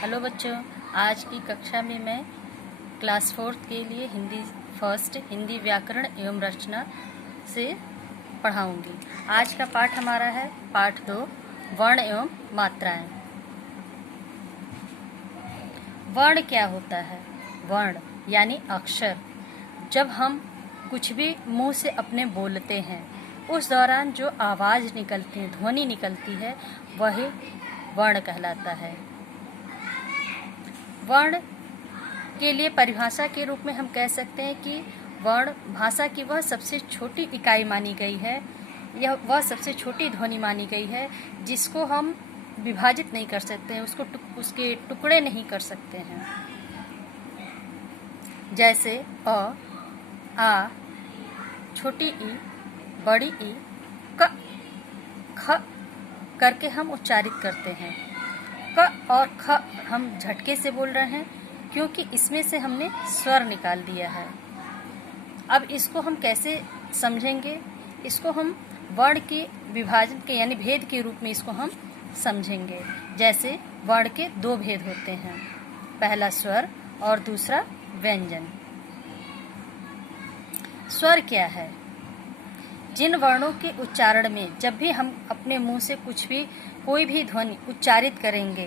Hello बच्चों, आज की कक्षा में मैं क्लास 4 के लिए हिंदी फर्स्ट हिंदी व्याकरण एवं रचना से पढ़ाऊंगी। आज का पाठ हमारा है पाठ 2 वर्ण एवं मात्राएं। वर्ण क्या होता है? वर्ण यानी अक्षर। जब हम कुछ भी मुंह से अपने बोलते हैं उस दौरान जो आवाज़ निकलती है, ध्वनि निकलती है, वही वर्ण कहलाता है। वर्ण के लिए परिभाषा के रूप में हम कह सकते हैं कि वर्ण भाषा की वह सबसे छोटी इकाई मानी गई है, यह वह सबसे छोटी ध्वनि मानी गई है जिसको हम विभाजित नहीं कर सकते हैं, उसके टुकड़े नहीं कर सकते हैं। जैसे अ, आ, छोटी ई, बड़ी ई, क, ख करके हम उच्चारित करते हैं। क और ख हम झटके से बोल रहे हैं क्योंकि इसमें से हमने स्वर निकाल दिया है। अब इसको हम कैसे समझेंगे? इसको हम वर्ण के विभाजन के यानी भेद के रूप में इसको हम समझेंगे। जैसे वर्ण के दो भेद होते हैं, पहला स्वर और दूसरा व्यंजन। स्वर क्या है? जिन वर्णों के उच्चारण में जब भी हम अपने मुंह से कोई भी ध्वनि उच्चारित करेंगे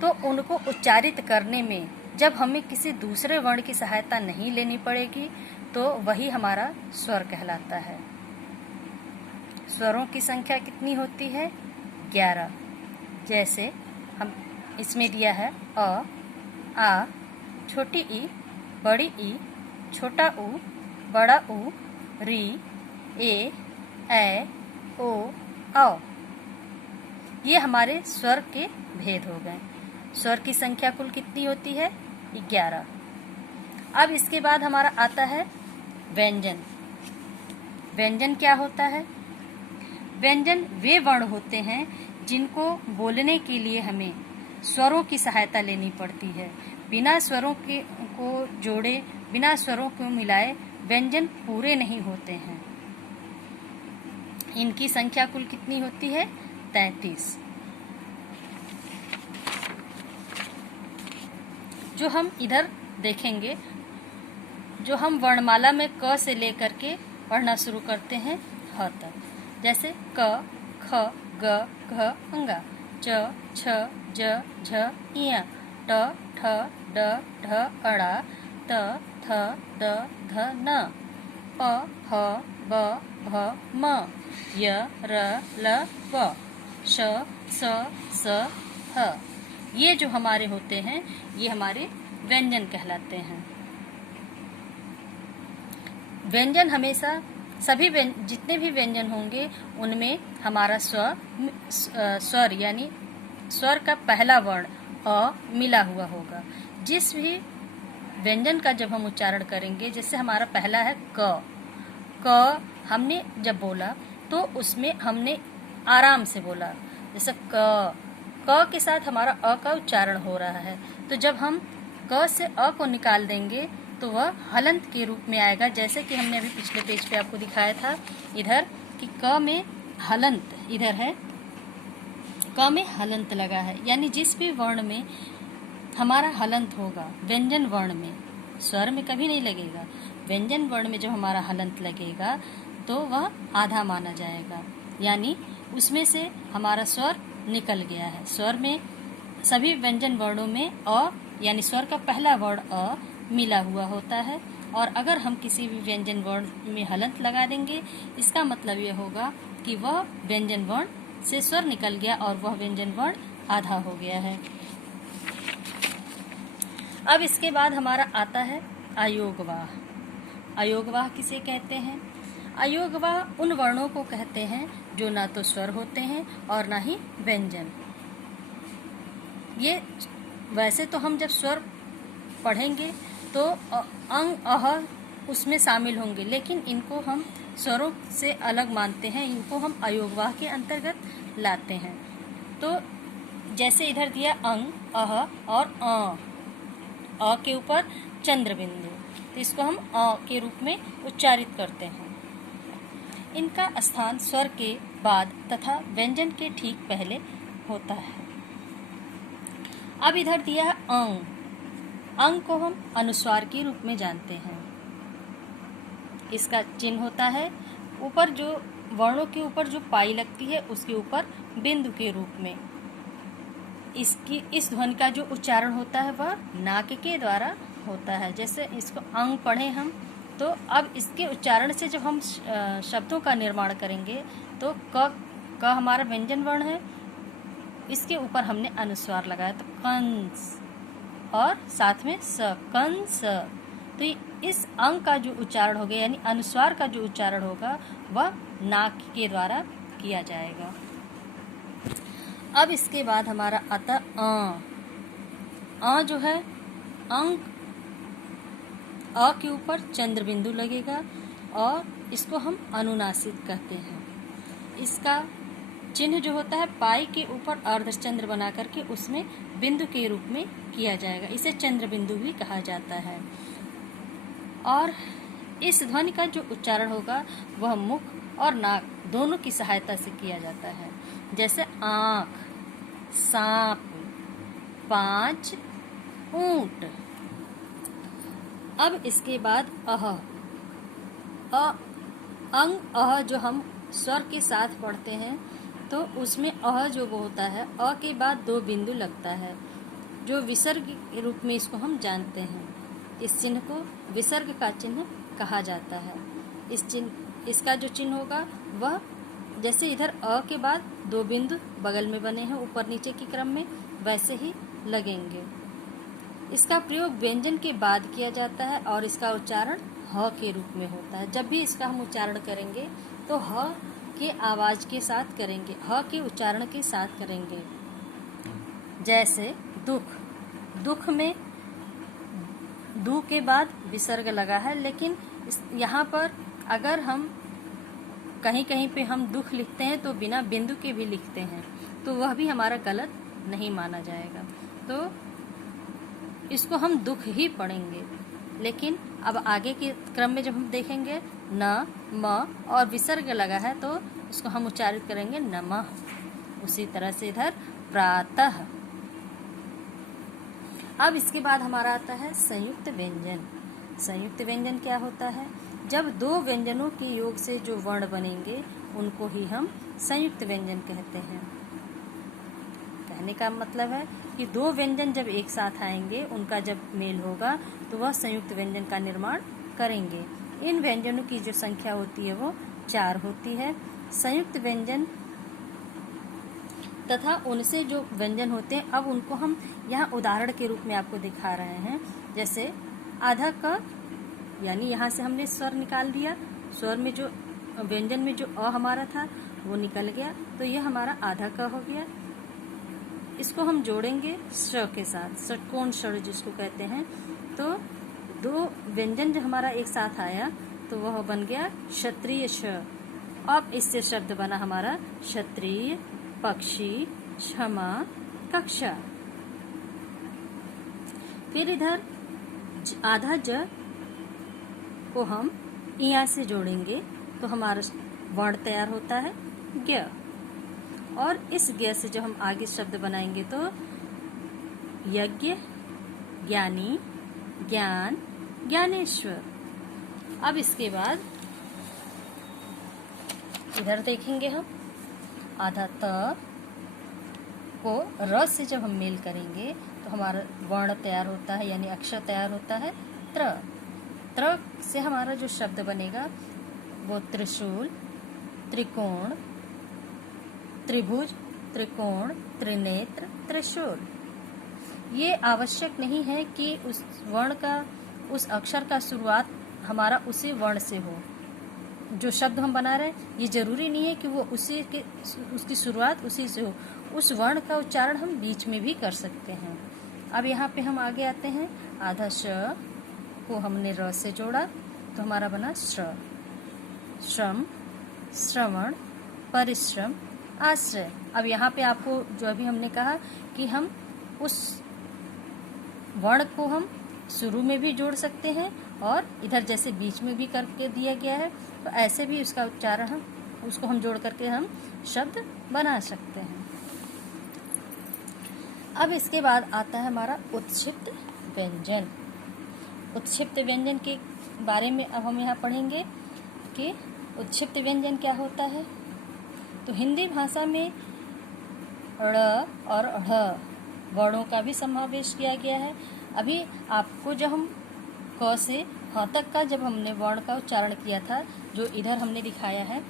तो उनको उच्चारित करने में जब हमें किसी दूसरे वर्ण की सहायता नहीं लेनी पड़ेगी तो वही हमारा स्वर कहलाता है। स्वरों की संख्या कितनी होती है? 11। जैसे हम इसमें दिया है अ, आ, छोटी ई, बड़ी ई, छोटा ऊ, बड़ा ऊ, री, ए, ओ, औ। ये हमारे स्वर के भेद हो गए। स्वर की संख्या कुल कितनी होती है? 11। अब इसके बाद हमारा आता है व्यंजन। व्यंजन क्या होता है? व्यंजन वे वर्ण होते हैं जिनको बोलने के लिए हमें स्वरों की सहायता लेनी पड़ती है। बिना स्वरों को जोड़े, बिना स्वरों को मिलाए व्यंजन पूरे नहीं होते हैं। इनकी संख्या कुल कितनी होती है? 33। जो हम इधर देखेंगे, जो हम वर्णमाला में क से लेकर के पढ़ना शुरू करते हैं ह तक। जैसे क, ख, ग, घ, अंगा, च, छ, ज, झ, इया, ट, ठ, ड, ढ, अड़ा, त, थ, द, ध, न, प, ह, ब, भ, म, य, र, ल, व, श, स, स, ह। ये जो हमारे होते हैं ये हमारे व्यंजन कहलाते हैं। व्यंजन हमेशा जितने भी व्यंजन होंगे उनमें हमारा स्वर यानी स्वर का पहला वर्ण अ मिला हुआ होगा। जिस भी व्यंजन का जब हम उच्चारण करेंगे, जैसे हमारा पहला है क हमने जब बोला तो उसमें हमने आराम से बोला। जैसे क के साथ हमारा अ का उच्चारण हो रहा है, तो जब हम क से अ को निकाल देंगे तो वह हलंत के रूप में आएगा। जैसे कि हमने अभी पिछले पेज पे आपको दिखाया था इधर कि क में हलंत इधर है, क में हलंत लगा है, यानी जिस भी वर्ण में हमारा हलंत होगा व्यंजन वर्ण में, स्वर में कभी नहीं लगेगा। व्यंजन वर्ण में जब हमारा हलंत लगेगा तो वह आधा माना जाएगा, यानी उसमें से हमारा स्वर निकल गया है। स्वर में सभी व्यंजन वर्णों में अ यानी स्वर का पहला वर्ण अ मिला हुआ होता है, और अगर हम किसी भी व्यंजन वर्ण में हलंत लगा देंगे इसका मतलब यह होगा कि वह व्यंजन वर्ण से स्वर निकल गया और वह व्यंजन वर्ण आधा हो गया है। अब इसके बाद हमारा आता है अयोगवाह। अयोगवाह किसे कहते हैं? अयोगवाह उन वर्णों को कहते हैं जो ना तो स्वर होते हैं और ना ही व्यंजन। ये वैसे तो हम जब स्वर पढ़ेंगे तो अंग अह उसमें शामिल होंगे, लेकिन इनको हम स्वरों से अलग मानते हैं, इनको हम अयोगवाह के अंतर्गत लाते हैं। तो जैसे इधर दिया अंग, अह और अ के ऊपर चंद्र बिंदु, तो इसको हम अ के रूप में उच्चारित करते हैं। इनका स्थान स्वर के बाद तथा व्यंजन के ठीक पहले होता है। अब इधर दिया है अंग। अंग को हम अनुस्वार के रूप में जानते हैं। इसका चिन्ह होता है ऊपर जो वर्णों के ऊपर जो पाई लगती है उसके ऊपर बिंदु के रूप में। इस ध्वनि का जो उच्चारण होता है वह नाक के द्वारा होता है। जैसे इसको अंग पढ़े हम, तो अब इसके उच्चारण से जब हम शब्दों का निर्माण करेंगे तो क हमारा व्यंजन वर्ण है, इसके ऊपर हमने अनुस्वार लगाया तो कंस, और साथ में स, कंस। तो इस अंग का जो उच्चारण हो गया यानी अनुस्वार का जो उच्चारण होगा वह नाक के द्वारा किया जाएगा। अब इसके बाद हमारा आता अ जो है अंग, अ के ऊपर चंद्र बिंदु लगेगा और इसको हम अनुनासिक कहते हैं। इसका चिन्ह जो होता है पाई के ऊपर अर्धचंद्र बना करके उसमें बिंदु के रूप में किया जाएगा, इसे चंद्र बिंदु भी कहा जाता है। और इस ध्वनि का जो उच्चारण होगा वह मुख और नाक दोनों की सहायता से किया जाता है। जैसे आँख, सांप, पांच, ऊंट। अब इसके बाद अंग अह जो हम स्वर के साथ पढ़ते हैं तो उसमें अह जो वो होता है अ के बाद 2 बिंदु लगता है, जो विसर्ग के रूप में इसको हम जानते हैं। इस चिन्ह को विसर्ग का चिन्ह कहा जाता है। इसका जो चिन्ह होगा वह जैसे इधर अ के बाद 2 बिंदु बगल में बने हैं ऊपर नीचे के क्रम में, वैसे ही लगेंगे। इसका प्रयोग व्यंजन के बाद किया जाता है और इसका उच्चारण ह के रूप में होता है। जब भी इसका हम उच्चारण करेंगे तो ह के आवाज के साथ करेंगे, ह के उच्चारण के साथ करेंगे। जैसे दुख, दुख में दू के बाद विसर्ग लगा है, लेकिन यहाँ पर अगर हम कहीं कहीं पे हम दुख लिखते हैं तो बिना बिंदु के भी लिखते हैं तो वह भी हमारा गलत नहीं माना जाएगा। तो इसको हम दुख ही पढ़ेंगे। लेकिन अब आगे के क्रम में जब हम देखेंगे न, म और विसर्ग लगा है तो इसको हम उच्चारित करेंगे नमः। उसी तरह से इधर प्रातः। अब इसके बाद हमारा आता है संयुक्त व्यंजन। संयुक्त व्यंजन क्या होता है? जब 2 व्यंजनों के योग से जो वर्ण बनेंगे उनको ही हम संयुक्त व्यंजन कहते हैं। कहने का मतलब है कि 2 व्यंजन जब एक साथ आएंगे, उनका जब मेल होगा तो वह संयुक्त व्यंजन का निर्माण करेंगे। इन व्यंजनों की जो संख्या होती है वो 4 होती है। संयुक्त व्यंजन तथा उनसे जो व्यंजन होते हैं, अब उनको हम यहाँ उदाहरण के रूप में आपको दिखा रहे हैं। जैसे आधा क, यानी यहाँ से हमने स्वर निकाल दिया, स्वर में जो व्यंजन में जो अ हमारा था वो निकल गया, तो यह हमारा आधा क हो गया। इसको हम जोड़ेंगे श के साथ, षटकोण षड़ जिसको कहते हैं। तो 2 व्यंजन जो हमारा एक साथ आया तो वह बन गया क्षत्रिय श। अब इससे शब्द बना हमारा क्षत्रिय, पक्षी, क्षमा, कक्षा। फिर इधर आधा ज को हम इया से जोड़ेंगे तो हमारा वर्ण तैयार होता है ज्ञ। और इस ज्ञ से जब हम आगे शब्द बनाएंगे तो यज्ञ, ज्ञानी, ज्ञान, ज्ञानेश्वर। अब इसके बाद इधर देखेंगे हम आधा त को र से जब हम मेल करेंगे तो हमारा वर्ण तैयार होता है, यानी अक्षर तैयार होता है त्र। त्र से हमारा जो शब्द बनेगा वो त्रिशूल, त्रिकोण, त्रिभुज, त्रिकोण, त्रिनेत्र, त्रिशूल। ये आवश्यक नहीं है कि उस वर्ण का, उस अक्षर का शुरुआत हमारा उसी वर्ण से हो। जो शब्द हम बना रहे हैं ये जरूरी नहीं है कि वो उसकी शुरुआत उसी से हो। उस वर्ण का उच्चारण हम बीच में भी कर सकते हैं। अब यहाँ पे हम आगे आते हैं। आधा श को हमने र से जोड़ा तो हमारा बना श्र। श्रम, श्रवण, परिश्रम, आश्रय। अब यहाँ पे आपको जो अभी हमने कहा कि हम उस वर्ण को हम शुरू में भी जोड़ सकते हैं और इधर जैसे बीच में भी करके दिया गया है, तो ऐसे भी उसका उच्चारण उसको हम जोड़ करके हम शब्द बना सकते हैं। अब इसके बाद आता है हमारा उत्क्षिप्त व्यंजन। उत्क्षिप्त व्यंजन के बारे में अब हम यहाँ पढ़ेंगे कि उत्क्षिप्त व्यंजन क्या होता है। तो हिंदी भाषा में ड़ और ढ़ वर्णों का भी समावेश किया गया है। अभी आपको जब हम क से ह तक का जब हमने वर्ण का उच्चारण किया था, जो इधर हमने दिखाया है,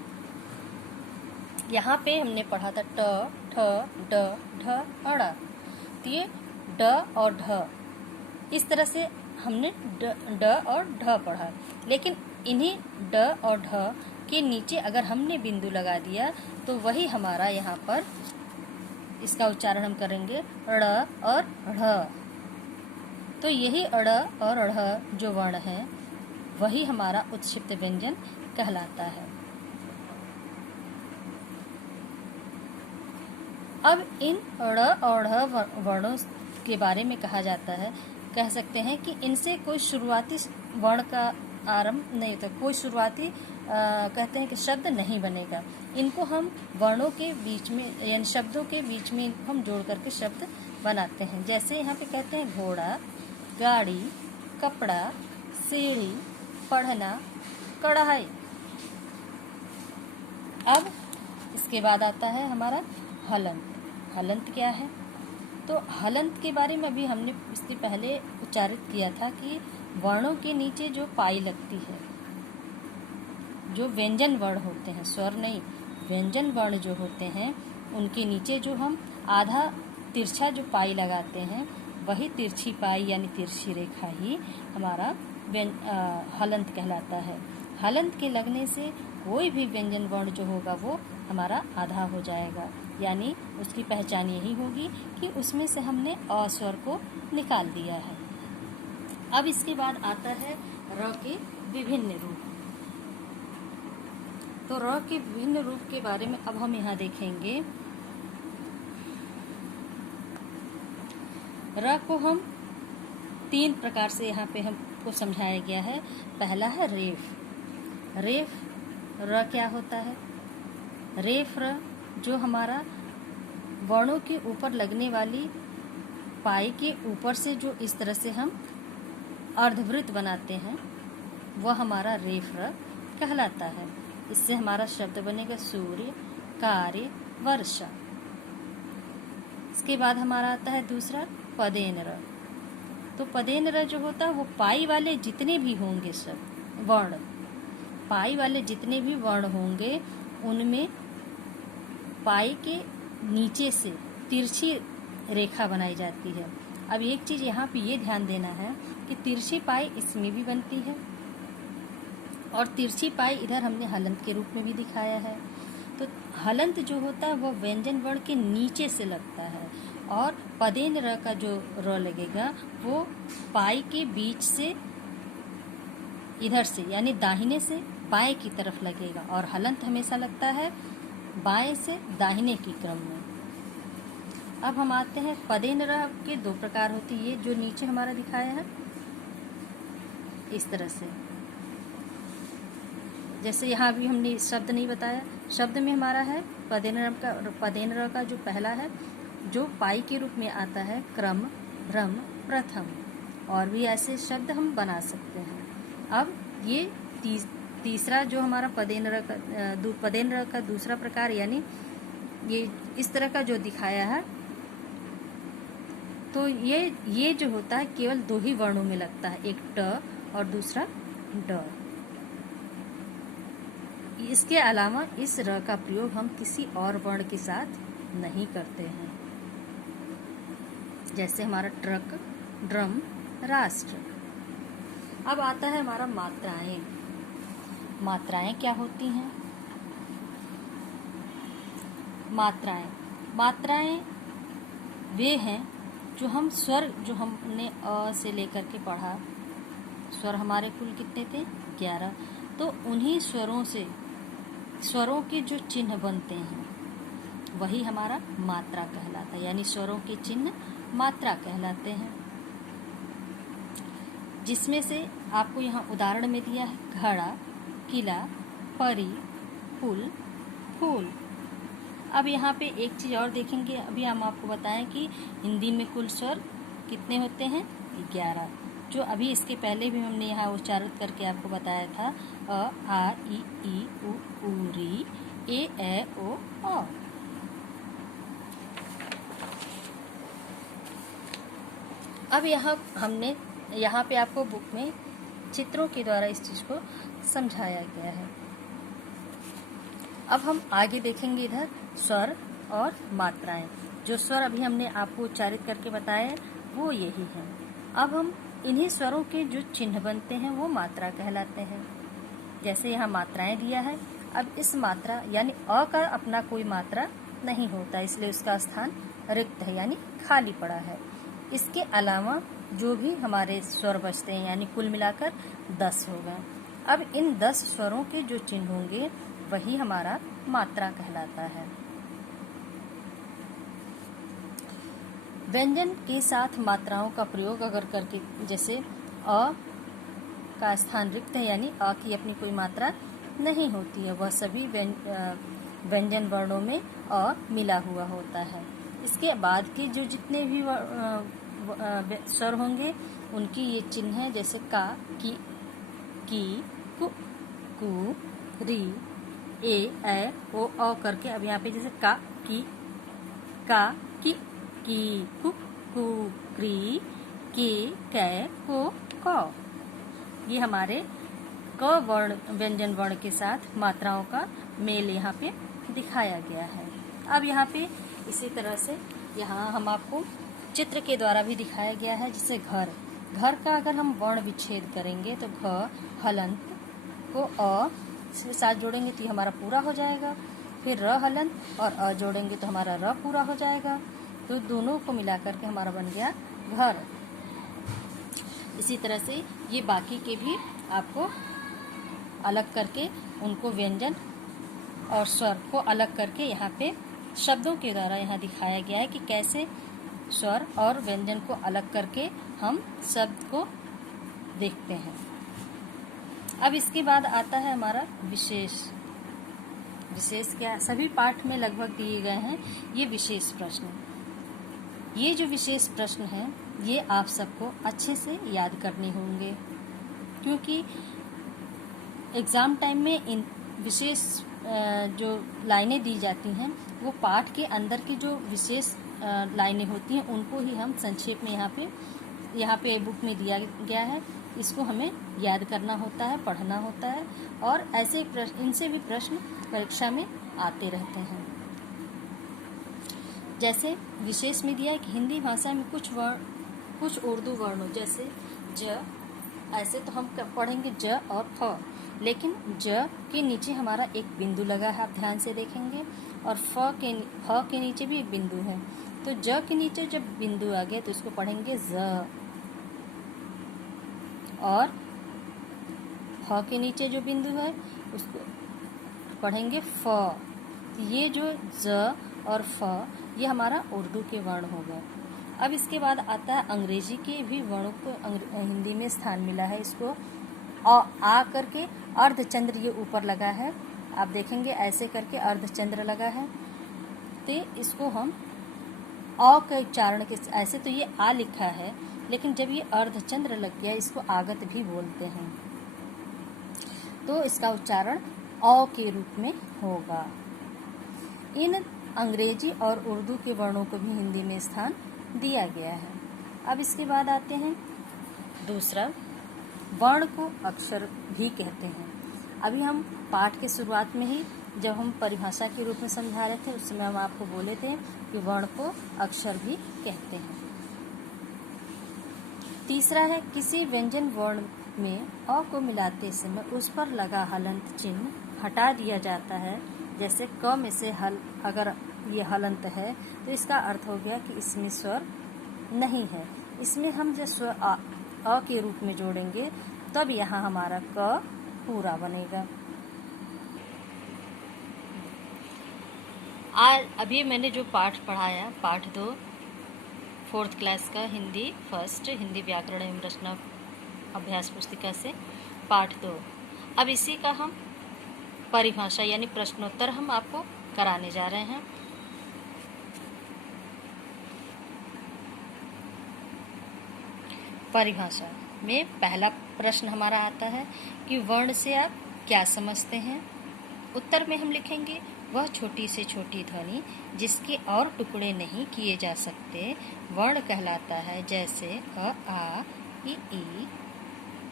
यहाँ पे हमने पढ़ा था ट, ठ, ड, ढ, अड़ा। तो ये ड और ढ, इस तरह से हमने ड और ढ पढ़ा। लेकिन इन्हीं ड और ढ के नीचे अगर हमने बिंदु लगा दिया तो वही हमारा यहाँ पर इसका उच्चारण हम करेंगे ड़ और ढ़। तो यही अड़ और ढ़ जो वर्ण है वही हमारा उत्क्षिप्त व्यंजन कहलाता है। अब इन ड़ और ढ़ वर्णों के बारे में कहा जाता है, कह सकते हैं कि इनसे कोई शुरुआती वर्ण का आरंभ नहीं होता, कोई शुरुआती कहते हैं कि शब्द नहीं बनेगा। इनको हम वर्णों के बीच में यानी शब्दों के बीच में इनको हम जोड़ करके शब्द बनाते हैं। जैसे यहाँ पे कहते हैं घोड़ा, गाड़ी, कपड़ा, सीढ़ी, पढ़ना, कढ़ाई। अब इसके बाद आता है हमारा हलंत। हलंत क्या है? तो हलंत के बारे में अभी हमने इससे पहले उच्चारित किया था कि वर्णों के नीचे जो पाई लगती है, जो व्यंजन वर्ण होते हैं, स्वर नहीं, व्यंजन वर्ण जो होते हैं, उनके नीचे जो हम आधा तिरछा जो पाई लगाते हैं, वही तिरछी पाई यानी तिरछी रेखा ही हमारा हलंत कहलाता है। हलंत के लगने से कोई भी व्यंजन वर्ण जो होगा वो हमारा आधा हो जाएगा, यानी उसकी पहचान यही होगी कि उसमें से हमने अ स्वर को निकाल दिया है। अब इसके बाद आता है र के विभिन्न रूप। तो र के विभिन्न रूप के बारे में अब हम यहाँ देखेंगे। र को हम 3 प्रकार से यहाँ पे हमको समझाया गया है। पहला है रेफ। रेफ र क्या होता है? रेफ र जो हमारा वर्णों के ऊपर लगने वाली पाई के ऊपर से जो इस तरह से हम अर्धवृत्त बनाते हैं, वह हमारा रेफ र कहलाता है। इससे हमारा शब्द बनेगा सूर्य, कार्य, वर्षा। इसके बाद हमारा आता है दूसरा पदेन र। तो पदेन र जो होता है वो पाई वाले जितने भी होंगे शब्द वर्ण, पाई वाले जितने भी वर्ण होंगे उनमें पाई के नीचे से तिरछी रेखा बनाई जाती है। अब एक चीज यहाँ पे ये ध्यान देना है कि तिरछी पाई इसमें भी बनती है और तिरछी पाई इधर हमने हलंत के रूप में भी दिखाया है। तो हलंत जो होता है वो व्यंजन वर्ण के नीचे से लगता है और पदेन र का जो र लगेगा वो पाई के बीच से इधर से यानी दाहिने से बाएं की तरफ लगेगा और हलंत हमेशा लगता है बाएं से दाहिने की क्रम में। अब हम आते हैं पदेन र के 2 प्रकार होती है, ये जो नीचे हमारा दिखाया है इस तरह से। जैसे यहाँ भी हमने शब्द नहीं बताया, शब्द में हमारा है पदेन र का जो पहला है जो पाई के रूप में आता है क्रम, भ्रम, प्रथम, और भी ऐसे शब्द हम बना सकते हैं। अब ये तीसरा जो हमारा पदेन र का दूसरा प्रकार यानी ये इस तरह का जो दिखाया है, तो ये जो होता है केवल 2 ही वर्णों में लगता है, एक ट और दूसरा ड। इसके अलावा इस र का प्रयोग हम किसी और वर्ण के साथ नहीं करते हैं। जैसे हमारा ट्रक, ड्रम, राष्ट्र। अब आता है हमारा मात्राएं। मात्राएं क्या होती हैं? मात्राएं वे हैं जो हम स्वर, जो हमने अ से लेकर के पढ़ा, स्वर हमारे कुल कितने थे? 11। तो उन्हीं स्वरों के जो चिन्ह बनते हैं वही हमारा मात्रा कहलाता है, यानी स्वरों के चिन्ह मात्रा कहलाते हैं। जिसमें से आपको यहाँ उदाहरण में दिया है घड़ा, किला, परी, पुल, फूल। अब यहाँ पे एक चीज़ और देखेंगे, अभी हम आपको बताएं कि हिंदी में कुल स्वर कितने होते हैं, 11, जो अभी इसके पहले भी हमने यहाँ उच्चारित करके आपको बताया था, अ आ ई उ री ए ओ औ। अब यहाँ पे आपको बुक में चित्रों के द्वारा इस चीज़ को समझाया गया है। अब हम आगे देखेंगे इधर स्वर और मात्राएं। जो स्वर अभी हमने आपको उच्चारित करके बताया वो यही है। अब हम इन्हीं स्वरों के जो चिन्ह बनते हैं वो मात्रा कहलाते हैं। जैसे यहाँ मात्राएं दिया है, अब इस मात्रा यानी अ का अपना कोई मात्रा नहीं होता, इसलिए उसका स्थान रिक्त है यानी खाली पड़ा है। इसके अलावा जो भी हमारे स्वर बचते हैं यानी कुल मिलाकर 10 होगा। अब इन 10 स्वरों के जो चिन्ह होंगे वही हमारा मात्रा कहलाता है। व्यंजन के साथ मात्राओं का प्रयोग अगर करके, जैसे अ का स्थान रिक्त है यानी अ की अपनी कोई मात्रा नहीं होती है, वह सभी व्यंजन वर्णों में अ मिला हुआ होता है। इसके बाद के जो जितने भी स्वर होंगे उनकी ये चिन्ह है, जैसे का, की, कु, री, ए ओ करके। अब यहाँ पे जैसे का, की, कु, क्री, के, को, ये हमारे क वर्ण व्यंजन वर्ण के साथ मात्राओं का मेल यहाँ पे दिखाया गया है। अब यहाँ पे इसी तरह से यहाँ हम आपको चित्र के द्वारा भी दिखाया गया है, जैसे घर का अगर हम वर्ण विच्छेद करेंगे तो घ हलंत को अ से साथ जोड़ेंगे तो ये हमारा पूरा हो जाएगा, फिर र हलंत और अ जोड़ेंगे तो हमारा र पूरा हो जाएगा, तो दोनों को मिलाकर के हमारा बन गया घर। इसी तरह से ये बाकी के भी आपको अलग करके उनको व्यंजन और स्वर को अलग करके यहाँ पे शब्दों के द्वारा यहाँ दिखाया गया है कि कैसे स्वर और व्यंजन को अलग करके हम शब्द को देखते हैं। अब इसके बाद आता है हमारा विशेष क्या, सभी पाठ में लगभग दिए गए हैं ये विशेष प्रश्न। ये जो विशेष प्रश्न हैं ये आप सबको अच्छे से याद करने होंगे, क्योंकि एग्ज़ाम टाइम में इन विशेष जो लाइनें दी जाती हैं वो पाठ के अंदर की जो विशेष लाइनें होती हैं उनको ही हम संक्षेप में यहाँ पे बुक में दिया गया है, इसको हमें याद करना होता है, पढ़ना होता है, और ऐसे इनसे भी प्रश्न परीक्षा में आते रहते हैं। जैसे विशेष में दिया है कि हिंदी भाषा में कुछ उर्दू वर्णों जैसे ज, ऐसे तो हम पढ़ेंगे ज और फ, लेकिन ज के नीचे हमारा एक बिंदु लगा है, आप ध्यान से देखेंगे, और फ के नीचे भी एक बिंदु है। तो ज के नीचे जब बिंदु आ गया तो इसको पढ़ेंगे ज, और फ के नीचे जो बिंदु है उसको पढ़ेंगे फ। ये जो ज और फ ये हमारा उर्दू के वर्ण हो गए। अब इसके बाद आता है अंग्रेजी के भी वर्णों को हिंदी में स्थान मिला है। इसको आ करके अर्धचंद्र ये ऊपर लगा है, आप देखेंगे ऐसे करके अर्धचंद्र लगा है, तो इसको हम अ के उच्चारण के, ऐसे तो ये आ लिखा है लेकिन जब ये अर्धचंद्र लग गया इसको आगत भी बोलते हैं, तो इसका उच्चारण अ के रूप में होगा। इन अंग्रेजी और उर्दू के वर्णों को भी हिंदी में स्थान दिया गया है। अब इसके बाद आते हैं दूसरा, वर्ण को अक्षर भी कहते हैं। अभी हम पाठ के शुरुआत में ही जब हम परिभाषा के रूप में समझा रहे थे उस समय हम आपको बोले थे कि वर्ण को अक्षर भी कहते हैं। तीसरा है, किसी व्यंजन वर्ण में अ को मिलाते समय उस पर लगा हलंत चिन्ह हटा दिया जाता है। जैसे क में से हल, अगर ये हलंत है तो इसका अर्थ हो गया कि इसमें स्वर नहीं है, इसमें हम जब स्वर अ के रूप में जोड़ेंगे तब यहाँ हमारा क पूरा बनेगा। आज अभी मैंने जो पाठ पढ़ाया, पाठ 2 4th क्लास का हिंदी फर्स्ट, हिंदी व्याकरण एवं रचना अभ्यास पुस्तिका से पाठ 2। अब इसी का हम परिभाषा यानी प्रश्नोत्तर हम आपको कराने जा रहे हैं। परिभाषा में पहला प्रश्न हमारा आता है कि वर्ण से आप क्या समझते हैं। उत्तर में हम लिखेंगे वह छोटी से छोटी ध्वनि जिसके और टुकड़े नहीं किए जा सकते वर्ण कहलाता है। जैसे अ, आ, इ,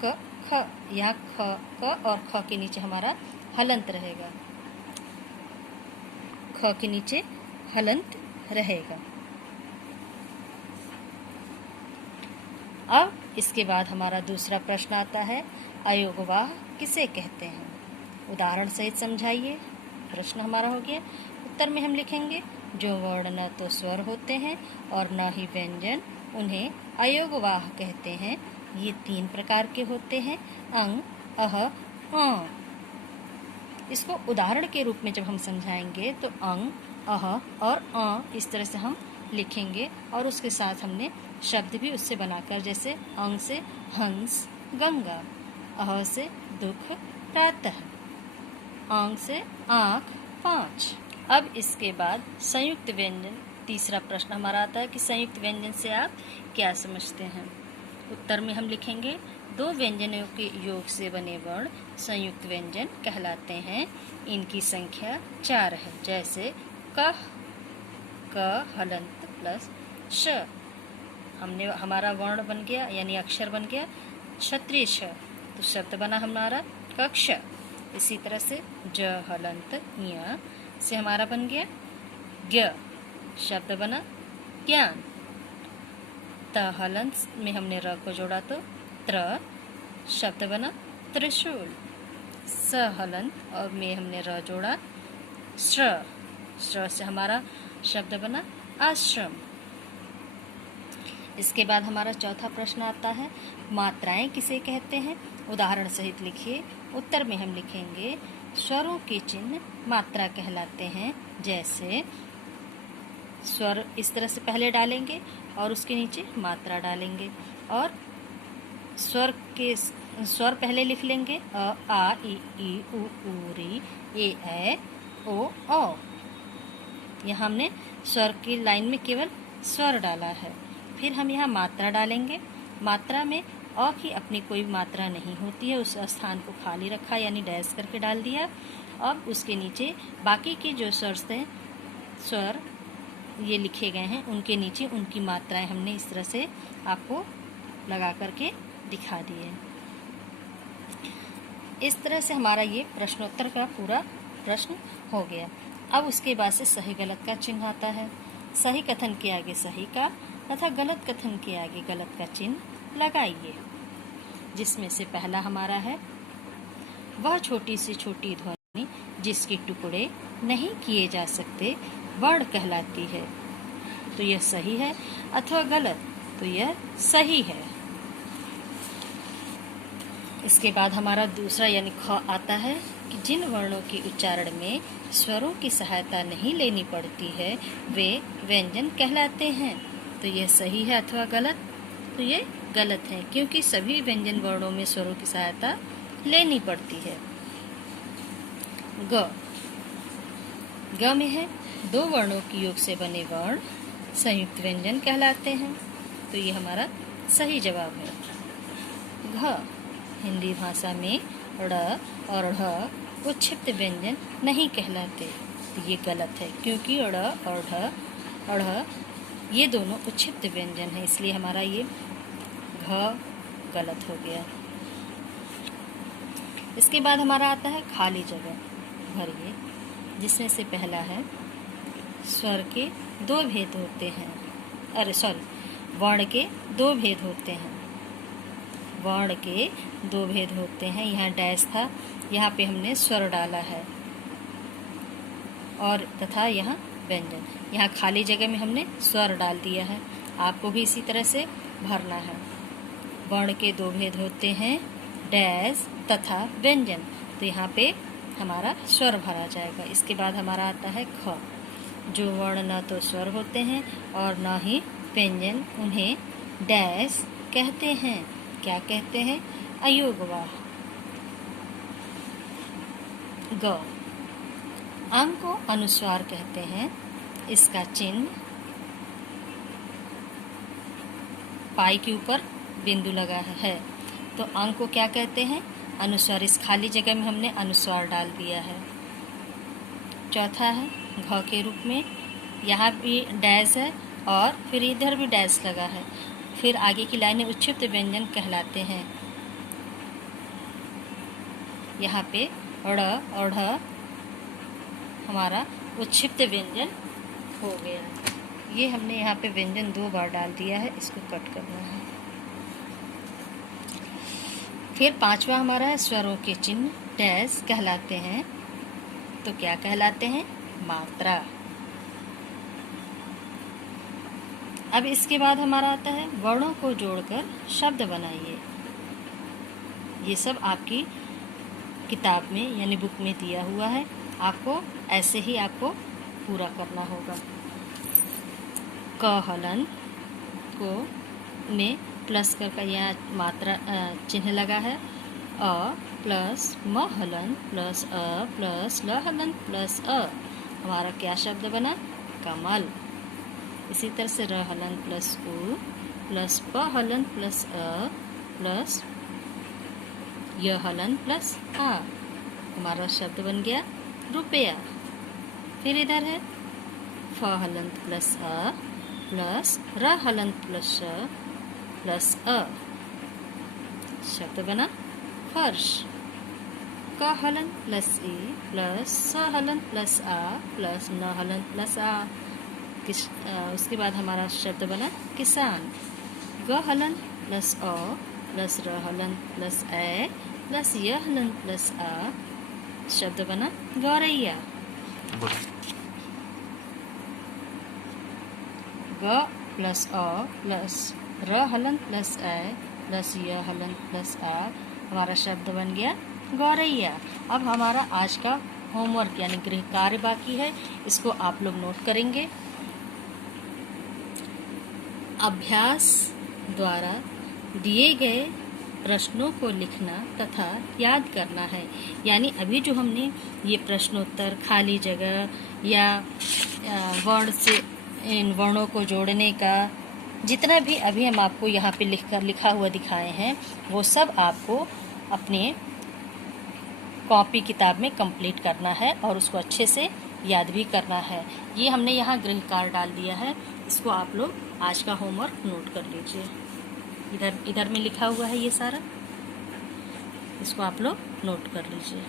क, ख। यहाँ ख, क और ख के नीचे हमारा हलंत रहेगा, ख के नीचे हलंत रहेगा। अब इसके बाद हमारा दूसरा प्रश्न आता है अयोगवाह किसे कहते हैं। उदाहरण सहित समझाइए। प्रश्न हमारा हो गया। उत्तर में हम लिखेंगे जो वर्ण न तो स्वर होते हैं और न ही व्यंजन उन्हें अयोगवाह कहते हैं। ये 3 प्रकार के होते हैं अंग, अह, अ। इसको उदाहरण के रूप में जब हम समझाएंगे तो अंग, अह और अ इस तरह से हम लिखेंगे और उसके साथ हमने शब्द भी उससे बनाकर, जैसे अंग से हंस गंगा, अह से दुख प्रातः, अंग से आँख 5। अब इसके बाद संयुक्त व्यंजन, तीसरा प्रश्न हमारा आता है कि संयुक्त व्यंजन से आप क्या समझते हैं। उत्तर में हम लिखेंगे 2 व्यंजनों के योग से बने वर्ण संयुक्त व्यंजन कहलाते हैं। इनकी संख्या 4 है। जैसे क, हलंत प्लस श, हमारा वर्ण बन गया यानी अक्षर बन गया क्षत्रिय श, तो शब्द बना हमारा कक्ष। इसी तरह से ज हलंत य से हमारा बन गया ज्ञ, शब्द बना ज्ञान। त हलंत में हमने र को जोड़ा तो त्र, शब्द बना त्रिशूल। स हलंत और में हमने र जोड़ा श्र, श्र से हमारा शब्द बना आश्रम। इसके बाद हमारा चौथा प्रश्न आता है मात्राएं किसे कहते हैं। उदाहरण सहित लिखिए। उत्तर में हम लिखेंगे स्वरों के चिन्ह मात्रा कहलाते हैं। जैसे स्वर इस तरह से पहले डालेंगे और उसके नीचे मात्रा डालेंगे और स्वर पहले लिख लेंगे अ, आ, इ, उ, री, ए, ओ, औ। यहाँ हमने स्वर की लाइन में केवल स्वर डाला है। फिर हम यहाँ मात्रा डालेंगे। मात्रा में अ की अपनी कोई मात्रा नहीं होती है, उस स्थान को खाली रखा यानी डैश करके डाल दिया। अब उसके नीचे बाकी के जो स्वर ये लिखे गए हैं उनके नीचे उनकी मात्राएं हमने इस तरह से आपको लगा करके दिखा दिए। इस तरह से हमारा ये प्रश्नोत्तर का पूरा प्रश्न हो गया। अब उसके बाद से सही गलत का चिन्ह आता है। सही कथन के आगे सही का तथा गलत कथन के आगे गलत का चिन्ह लगाइए। जिसमें से पहला हमारा है वह छोटी से छोटी ध्वनि जिसके टुकड़े नहीं किए जा सकते वर्ण कहलाती है। तो यह सही है अथवा गलत, तो यह सही है। इसके बाद हमारा दूसरा यानी ख आता है कि जिन वर्णों के उच्चारण में स्वरों की सहायता नहीं लेनी पड़ती है वे व्यंजन कहलाते हैं। तो यह सही है अथवा गलत, तो ये गलत है क्योंकि सभी व्यंजन वर्णों में स्वरों की सहायता लेनी पड़ती है। ग, ग में है 2 वर्णों के योग से बने वर्ण संयुक्त व्यंजन कहलाते हैं। तो ये हमारा सही जवाब है। घ, हिंदी भाषा में ड़ और ढ उच्छिष्ट व्यंजन नहीं कहलाते। तो ये गलत है क्योंकि ड़ और ढ और ढ ये दोनों उच्छिष्ट व्यंजन है, इसलिए हमारा ये घ गलत हो गया। इसके बाद हमारा आता है खाली जगह भरिए, जिसमें से पहला है स्वर के 2 भेद होते हैं। वर्ण के 2 भेद होते हैं। वर्ण के 2 भेद होते हैं। यहाँ डैश था, यहाँ पे हमने स्वर डाला है और तथा यहाँ व्यंजन, यहाँ खाली जगह में हमने स्वर डाल दिया है। आपको भी इसी तरह से भरना है। वर्ण के 2 भेद होते हैं डैश तथा व्यंजन, तो यहाँ पे हमारा स्वर भरा जाएगा। इसके बाद हमारा आता है ख, जो वर्ण न तो स्वर होते हैं और न ही व्यंजन उन्हें डैश कहते हैं। क्या कहते हैं? अयोगवाह। ग, अंग को अनुस्वार कहते हैं। इसका चिन्ह पाई के ऊपर बिंदु लगा है तो अंग को क्या कहते हैं? अनुस्वार। इस खाली जगह में हमने अनुस्वार डाल दिया है। चौथा है घ के रूप में, यहाँ भी डैश है और फिर इधर भी डैश लगा है। फिर आगे की लाइनें उच्छिप्त व्यंजन कहलाते हैं। यहाँ पे ड़ और ढ हमारा उच्छिप्त व्यंजन हो गया। ये हमने यहाँ पे व्यंजन 2 बार डाल दिया है, इसको कट करना है। फिर 5वां हमारा है स्वरों के चिन्ह डैश कहलाते हैं। तो क्या कहलाते हैं? मात्रा। अब इसके बाद हमारा आता है वर्णों को जोड़कर शब्द बनाइए। ये सब आपकी किताब में यानी बुक में दिया हुआ है, आपको ऐसे ही आपको पूरा करना होगा। क हलन को में प्लस का यहाँ मात्रा चिन्ह लगा है। अ प्लस म हलन प्लस अ प्लस ल हलन प्लस अ हमारा क्या शब्द बना? कमल। इसी तरह से र हलन प्लस उ प्लस प हलन प्लस अ प्लस य हलन प्लस आ हमारा शब्द बन गया रुपया। फिर इधर है फ हलंत प्लस अ प्लस र हलंत प्लस प्लस अ शब्द बना फर्श। क हलंत प्लस ई प्लस स हलंत प्लस आ प्लस न हलंत प्लस आ उसके बाद हमारा शब्द बना किसान। ग हलंत प्लस अ प्लस र हलंत प्लस ए प्लस य हलंत प्लस आ शब्द बना गौरैया। ग प्लस अ प्लस र हलंत प्लस ए प्लस य हलंत प्लस आ हमारा शब्द बन गया गौरैया। अब हमारा आज का होमवर्क यानी गृह कार्य बाकी है, इसको आप लोग नोट करेंगे। अभ्यास द्वारा दिए गए प्रश्नों को लिखना तथा याद करना है। यानी अभी जो हमने ये प्रश्नोत्तर, खाली जगह या वर्ण से इन वर्णों को जोड़ने का जितना भी अभी हम आपको यहाँ पे लिखा हुआ दिखाए हैं, वो सब आपको अपने कॉपी किताब में कंप्लीट करना है और उसको अच्छे से याद भी करना है। ये हमने यहाँ गृह कार्य डाल दिया है, इसको आप लोग आज का होमवर्क नोट कर लीजिए। इधर में लिखा हुआ है ये सारा, इसको आप लोग नोट कर लीजिए।